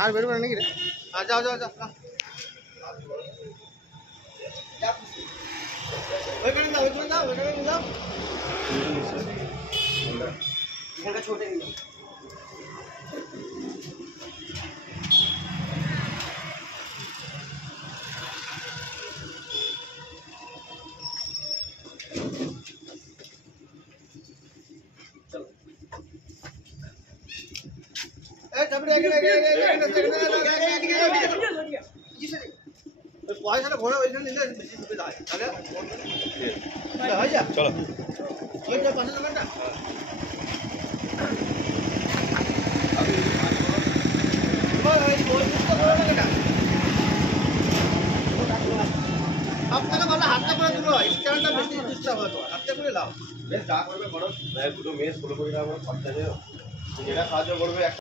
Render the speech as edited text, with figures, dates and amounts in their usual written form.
আর বেরোবে নাকি রে? যাও যাও যাও ওইখানে যাও ওইখানে যাও ওইখানে যাও এখানটা ছোটে নিয়ে পয়সাটা ভরে ওইখানে নিলে বেশি সুবিধা হয় তাহলে হয় যা চলো ওই যে 500 টাকাটা আপনারা ভালো হাতটা করে দিল স্ট্যান্ডটা বেশি ডিস্টার্ব হয় তো হাতটা করে লাও বেশ যা করবে করো দুটো মেস পুরো করে দাও খরচা যেটা সাহায্য করবে